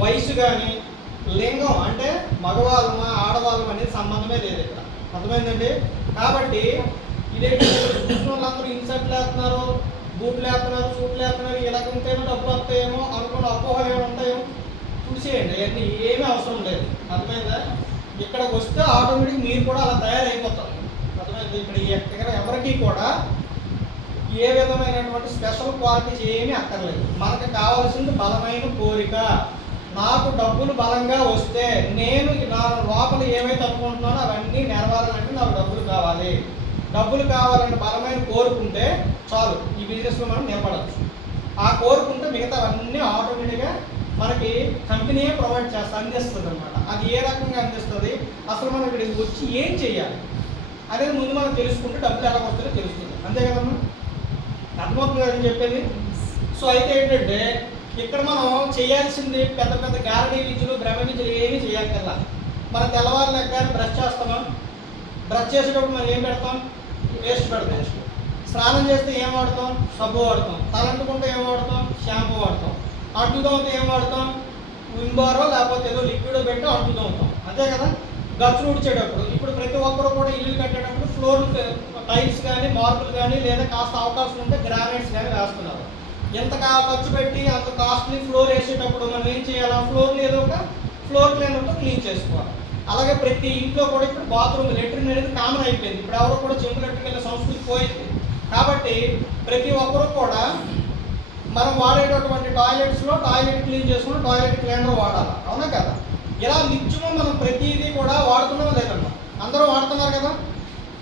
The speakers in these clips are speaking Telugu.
వయసు కానీ లింగం అంటే మగవాళ్ళమా ఆడవాళ్ళం అనేది సంబంధమే లేదు ఇక్కడ. అర్థమైందండి? కాబట్టి ఇదేంటి చూసిన వాళ్ళందరూ ఇన్సర్ట్లు వేస్తున్నారు బూట్లు వేస్తున్నారు సూట్లు వేస్తున్నారు ఇలా ఉంటేనో డబ్బులు వస్తాయేమో అనుకున్న అపోహలు ఏమి ఉంటాయో చూసేయండి అవన్నీ ఏమీ అవసరం లేదు. అర్థమైందా? ఇక్కడికి వస్తే ఆటోమేటిక్ మీరు కూడా అలా తయారైపోతారు. అర్థమైంది? ఇక్కడ ఎక్కడ ఎవరికి కూడా ఏ విధమైనటువంటి స్పెషల్ క్వాలిటీస్ ఏమీ అక్కర్లేదు. మనకు కావాల్సింది బలమైన కోరిక. నాకు డబ్బులు బలంగా వస్తే నేను నా లోపల ఏమైతే అనుకుంటున్నానో అవన్నీ నెరవేరాలంటే నాకు డబ్బులు కావాలి. డబ్బులు కావాలంటే బలమైన కోరుకుంటే చాలు ఈ బిజినెస్లో మనం నిలబడచ్చు. ఆ కోరుకుంటే మిగతావన్నీ ఆటోమేటిక్గా మనకి కంపెనీ ప్రొవైడ్ చేస్తా అందిస్తుంది అనమాట అది ఏ రకంగా అందిస్తుంది? అసలు మనం ఇక్కడికి వచ్చి ఏం చేయాలి అనేది ముందు మనం తెలుసుకుంటే డబ్బులు ఎలా వస్తుందో తెలుస్తుంది అంతే కదమ్మా? అర్థమవుతుంది అని చెప్పేది? సో అయితే ఏంటంటే ఇక్కడ మనం చేయాల్సింది పెద్ద పెద్ద గారడీ విద్యలు భ్రమ విద్యలు ఏమీ చేయాలి కదా. మన తెల్లవారు లెక్క బ్రష్ చేస్తామా? బ్రష్ చేసేటప్పుడు మనం ఏం పెడతాం? వేస్ట్ పెడతాం. స్నానం చేస్తే ఏం వాడతాం? సబ్బు వాడతాం. తలంటుకుంటే ఏం వాడతాం? షాంపూ వాడతాం. అంట్లు ఏం వాడతాం? వింబారో లేకపోతే ఏదో లిక్విడో పెట్టి అంట్లు అంతే కదా? గచ్చు ఉడిచేటప్పుడు ఇప్పుడు ప్రతి ఒక్కరు కూడా ఇల్లు కట్టేటప్పుడు ఫ్లోర్ టైల్స్ కానీ మార్బుల్ కానీ లేదా కాస్త అవకాశం ఉంటే గ్రానైట్స్ కానీ వేస్తున్నారు. ఎంత కా- ఖర్చు పెట్టి కాస్ట్లీ ఫ్లోర్ వేసేటప్పుడు మనం ఏం చేయాలి? ఆ ఫ్లోర్ ఏదో ఒక ఫ్లోర్ క్లీనర్తో క్లీన్ చేసుకోవాలి. అలాగే ప్రతి ఇంట్లో కూడా ఇప్పుడు బాత్రూమ్ లెట్రిన్ అనేది కామన్ అయిపోయింది. ఇప్పుడు ఎవరు కూడా చెంపు లెట్రిన్ సంస్కృతి పోయింది. కాబట్టి ప్రతి ఒక్కరు కూడా మనం వాడేటటువంటి టాయిలెట్స్లో టాయిలెట్ క్లీన్ చేసుకుని టాయిలెట్ క్లీనర్ వాడాలి. అవునా కదా? ఇలా నిత్యము మనం ప్రతిదీ కూడా వాడుతున్నాం లేదమ్మా? అందరూ వాడుతున్నారు కదా?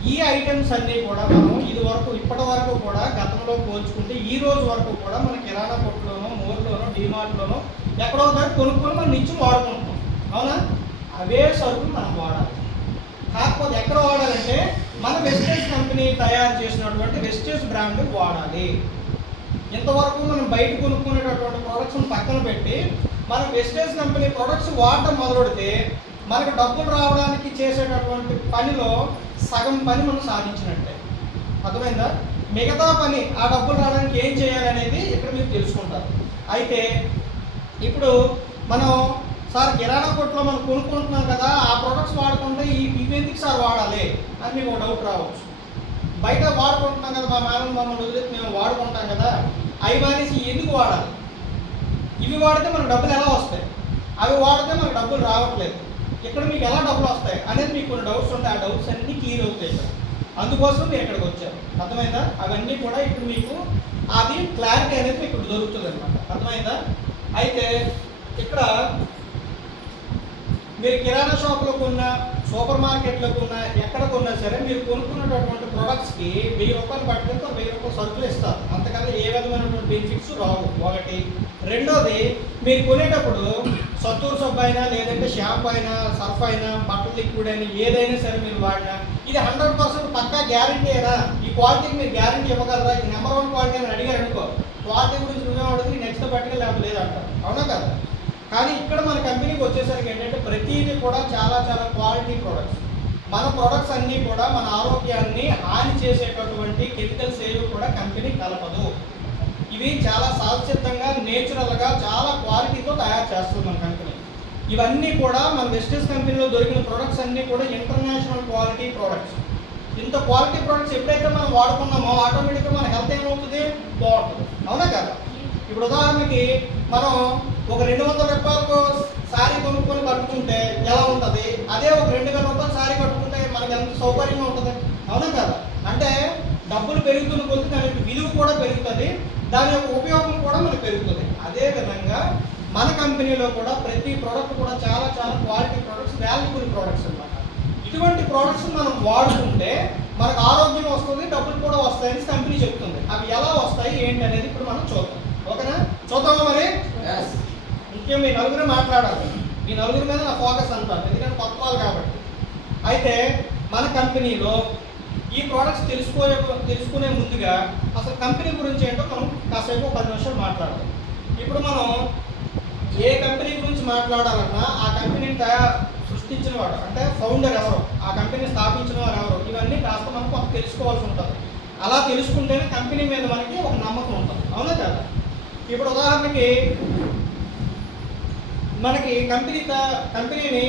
ఈ ఐటమ్స్ అన్నీ కూడా మనం ఇది వరకు ఇప్పటి వరకు కూడా గతంలో పోల్చుకుంటే ఈ రోజు వరకు కూడా మన కిరాణా కొట్టులోనో డిమార్ట్లోనో ఎక్కడో దాన్ని కొనుక్కొని మనం నిత్యం వాడుకుంటాం. అవునా? అవే సరుకులు మనం వాడాలి. కాకపోతే ఎక్కడ వాడాలంటే మన వెస్టేజ్ కంపెనీ తయారు చేసినటువంటి వెస్టేజ్ బ్రాండ్ వాడాలి. ఇంతవరకు మనం బయట కొనుక్కునేటటువంటి ప్రొడక్ట్స్ పక్కన పెట్టి మనం వెస్టేజ్ కంపెనీ ప్రొడక్ట్స్ వాడటం మొదలెడితే మనకు డబ్బులు రావడానికి చేసేటటువంటి పనిలో సగం పని మనం సాధించినట్టే. అర్థమైందా? మిగతా పని ఆ డబ్బులు రావడానికి ఏం చేయాలనేది ఇక్కడ మీరు తెలుసుకుంటారు. అయితే ఇప్పుడు మనం సార్ కిరాణా కొట్లో మనం కొనుక్కుంటున్నాం కదా ఆ ప్రొడక్ట్స్ వాడుకుంటే ఈ ఇవెందుకు సార్ వాడాలి అని మీకు డౌట్ రావచ్చు. బయట వాడుకుంటున్నాం కదా మా మేడం మమ్మల్ని వదిలేసి మేము వాడుకుంటాం కదా అవి మానేసి ఎందుకు వాడాలి? ఇవి వాడితే మనకు డబ్బులు ఎలా వస్తాయి? అవి వాడితే మనకు డబ్బులు రావట్లేదు. ఇక్కడ మీకు ఎలా డబ్బులు వస్తాయి అనేది మీకు కొన్ని డౌట్స్ ఉంటాయి ఆ డౌట్స్ అన్నీ క్లియర్ అవుతాయి ఇక్కడ అందుకోసం మీరు ఇక్కడికి వచ్చారు అర్థమైందా? అవన్నీ కూడా ఇప్పుడు మీకు అది క్లారిటీ అనేది మీకు దొరుకుతుంది అనమాట అర్థమైందా? అయితే ఇక్కడ మీరు కిరాణా షాప్లో కొన్న సూపర్ మార్కెట్లో కొన్న ఎక్కడ కొన్నా సరే మీరు కొనుక్కున్నటువంటి ప్రొడక్ట్స్కి వెయ్యి రూపాయలు పట్టుకుంటే వెయ్యి రూపాయలు సరుకులు ఇస్తారు. అంతకన్నా ఏ విధమైనటువంటి బెనిఫిట్స్ రావు. ఒకటి. రెండోది మీరు కొనేటప్పుడు సత్తూరు సబ్బు అయినా లేదంటే షాంపూ అయినా సర్ఫ్ అయినా బట్టల లిక్విడ్ అయినా ఏదైనా సరే మీరు వాడినా ఇది హండ్రెడ్ పర్సెంట్ పక్కా గ్యారంటీ అయినా ఈ క్వాలిటీకి మీరు గ్యారంటీ ఇవ్వగలరా? ఇది నెంబర్ వన్ క్వాలిటీ అని అడిగారు అనుకో క్వాలిటీ గురించి నువ్వే అడుగుతుంది నెక్స్ట్ పట్టుకెళ్ళి లేదు అంటారు అవునా కదా? కానీ ఇక్కడ మన కంపెనీకి వచ్చేసరికి ఏంటంటే ప్రతిదీ కూడా చాలా చాలా క్వాలిటీ ప్రొడక్ట్స్ మన ప్రొడక్ట్స్ అన్నీ కూడా మన ఆరోగ్యాన్ని హాని చేసేటటువంటి కెమికల్స్ ఏవి కూడా కంపెనీ కలపదు. ఇవి చాలా సహసిద్ధంగా నేచురల్గా చాలా క్వాలిటీతో తయారు చేస్తుంది మన కంపెనీ. ఇవన్నీ కూడా మన వెస్టర్స్ కంపెనీలో దొరికిన ప్రొడక్ట్స్ అన్నీ కూడా ఇంటర్నేషనల్ క్వాలిటీ ప్రొడక్ట్స్ ఇంత క్వాలిటీ ప్రొడక్ట్స్ ఎప్పుడైతే మనం వాడుకున్నామో ఆటోమేటిక్గా మన హెల్త్ ఏమవుతుంది? బాగుంటుంది. అవునా కదా? ఇప్పుడు ఉదాహరణకి మనం ఒక రెండు వందల రూపాయలకు శారీ కొనుక్కొని కట్టుకుంటే ఎలా ఉంటుంది? అదే ఒక రెండు వేల రూపాయలు శారీ కట్టుకుంటే మనకి ఎంత సౌకర్యంగా ఉంటుంది? అవునా కదా? అంటే డబ్బులు పెరుగుతున్న కొద్ది దాని యొక్క విలువ కూడా పెరుగుతుంది దాని యొక్క ఉపయోగం కూడా మనకు పెరుగుతుంది. అదే విధంగా మన కంపెనీలో కూడా ప్రతి ప్రోడక్ట్ కూడా చాలా చాలా క్వాలిటీ ప్రోడక్ట్స్ వాల్యుబుల్ ప్రోడక్ట్స్ అన్నమాట. ఇటువంటి ప్రోడక్ట్స్ మనం వాడుకుంటే మనకు ఆరోగ్యం వస్తుంది డబ్బులు కూడా వస్తాయని కంపెనీ చెప్తుంది. అవి ఎలా వస్తాయి ఏంటి అనేది ఇప్పుడు మనం చూద్దాం. ముఖ్యం మీ నలుగురు మాట్లాడాలి. మీ నలుగురి మీద నా ఫోకస్ అంటారు ఎందుకంటే కొత్త వాళ్ళు కాబట్టి. అయితే మన కంపెనీలో ఈ ప్రోడక్ట్స్ తెలుసుకోలే తెలుసుకునే ముందుగా అసలు కంపెనీ గురించి ఏంటో మనం కాసేపు పది నిమిషాలు మాట్లాడాలి ఇప్పుడు మనం ఏ కంపెనీ గురించి మాట్లాడాలన్నా ఆ కంపెనీని తయారు సృష్టించిన వాడు అంటే ఫౌండర్ ఎవరు ఆ కంపెనీ స్థాపించిన వారు ఎవరు ఇవన్నీ కాస్త మనం కొంత తెలుసుకోవాల్సి ఉంటుంది. అలా తెలుసుకుంటేనే కంపెనీ మీద మనకి ఒక నమ్మకం ఉంటుంది. అవునా కదా? ఇప్పుడు ఉదాహరణకి మనకి కంపెనీ కంపెనీని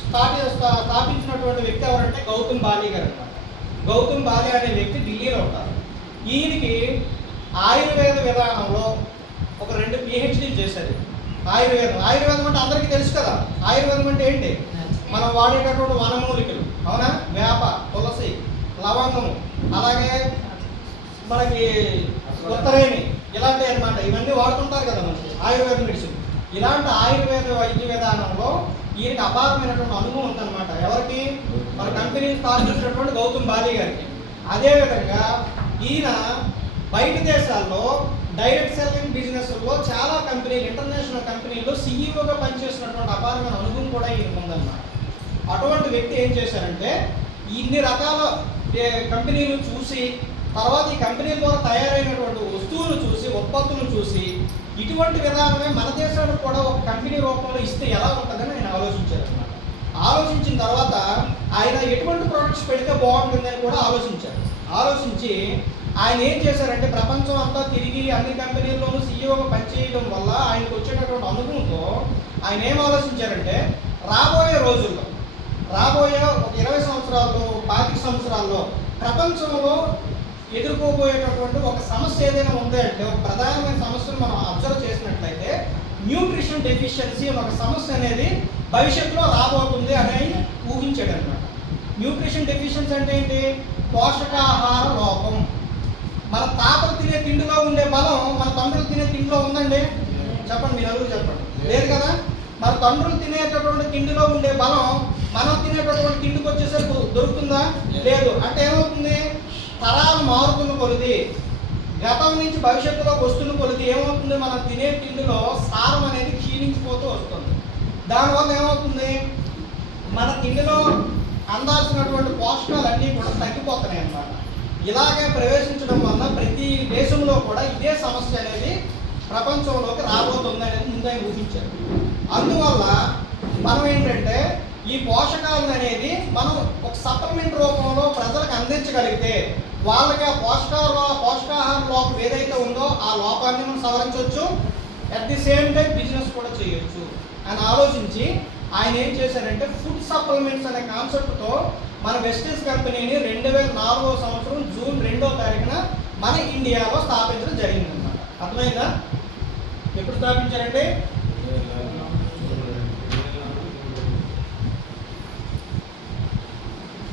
స్థాపి స్థాపించినటువంటి వ్యక్తి ఎవరంటే గౌతమ్ బాలి గారు అనమాట గౌతమ్ బాలి అనే వ్యక్తి ఢిల్లీలో ఉంటారు. ఈయనకి ఆయుర్వేద విధానంలో ఒక రెండు పిహెచ్డీ చేశారు. ఆయుర్వేదం ఆయుర్వేదం అంటే అందరికీ తెలుసు కదా. ఆయుర్వేదం అంటే ఏంటి? మనం వాడేటటువంటి వనమూలికలు అవునా? వేప తులసి లవంగము అలాగే మనకి ఉత్తరేణి ఇలాంటివి అన్నమాట. ఇవన్నీ వాడుతుంటారు కదా మనకి ఆయుర్వేద మెడిసిన్. ఇలాంటి ఆయుర్వేద వైద్య విధానంలో ఈయనకి అపారమైనటువంటి అనుభవం ఉందన్నమాట. ఎవరికి? మన కంపెనీ స్థాపించినటువంటి గౌతమ్ బాలి గారికి. అదేవిధంగా ఈయన బయట దేశాల్లో డైరెక్ట్ సెల్లింగ్ బిజినెస్లో చాలా కంపెనీలు ఇంటర్నేషనల్ కంపెనీల్లో సీఈఓగా పనిచేసినటువంటి అపారమైన అనుభవం కూడా ఈయనకు ఉందన్నమాట. అటువంటి వ్యక్తి ఏం చేశారంటే ఇన్ని రకాల కంపెనీలు చూసి తర్వాత ఈ కంపెనీల ద్వారా తయారైనటువంటి వస్తువులు చూసి ఉత్పత్తులు చూసి ఇటువంటి విధానమే మన దేశానికి కూడా ఒక కంపెనీ రూపంలో ఇస్తే ఎలా ఉంటుందని ఆయన ఆలోచించారు అనమాట ఆలోచించిన తర్వాత ఆయన ఎటువంటి ప్రొడక్ట్స్ పెడితే బాగుంటుందని కూడా ఆలోచించారు. ఆలోచించి ఆయన ఏం చేశారంటే ప్రపంచం అంతా తిరిగి అన్ని కంపెనీల్లోనూ సీఈఓగా పనిచేయడం వల్ల ఆయనకు వచ్చేటటువంటి అనుభవంతో ఆయన ఏం ఆలోచించారంటే రాబోయే రోజుల్లో రాబోయే ఒక ఇరవై సంవత్సరాల్లో పాతిక సంవత్సరాల్లో ప్రపంచంలో ఎదుర్కోబోయేటటువంటి ఒక సమస్య ఏదైనా ఉంది అంటే ఒక ప్రధానమైన సమస్యను మనం అబ్జర్వ్ చేసినట్లయితే న్యూట్రిషన్ డెఫిషియన్సీ ఒక సమస్య అనేది భవిష్యత్తులో రాబోతుంది అని ఊహించాడు అనమాట న్యూట్రిషన్ డెఫిషియన్సీ అంటే ఏంటి? పోషకాహార లోపం. మన తాతలు తినే తిండిలో ఉండే బలం మన తండ్రులు తినే తిండిలో ఉందండి? చెప్పండి మీరు అడుగు చెప్పండి. లేదు కదా? మన తండ్రులు తినేటటువంటి తిండిలో ఉండే బలం మనం తినేటటువంటి తిండికి వచ్చేసరికి దొరుకుతుందా? లేదు. అంటే ఏమవుతుంది? తరాలు మారుతున్న కొలిది గతం నుంచి భవిష్యత్తులోకి వస్తున్న కొలిది ఏమవుతుంది? మనం తినే తిండిలో సారం అనేది క్షీణించిపోతూ వస్తుంది. దానివల్ల ఏమవుతుంది? మన తిండిలో అందాల్సినటువంటి పోషకాలు అన్నీ కూడా తగ్గిపోతున్నాయి అన్నమాట. ఇలాగే ప్రవేశించడం వల్ల ప్రతి దేశంలో కూడా ఇదే సమస్య అనేది ప్రపంచంలోకి రాబోతుంది అనేది ముందే ఊహించారు. అందువల్ల మనం ఏంటంటే ఈ పోషకాలను అనేది మనం ఒక సప్లిమెంట్ రూపంలో ప్రజలకు వాళ్ళకి ఆ పోషకాహార పోషకాహార లోపం ఏదైతే ఉందో ఆ లోపాన్ని మనం సవరించవచ్చు. At the same time business కూడా చేయొచ్చు. అని ఆలోచించి ఆయన ఏం చేశారంటే ఫుడ్ సప్లిమెంట్స్ అనే కాన్సెప్ట్తో మన వెస్టీస్ కంపెనీని రెండు వేల నాలుగో సంవత్సరం జూన్ రెండో తారీఖున మన ఇండియాలో స్థాపించడం జరిగిందన్నమాట. అర్థమైందా? ఎప్పుడు స్థాపించారంటే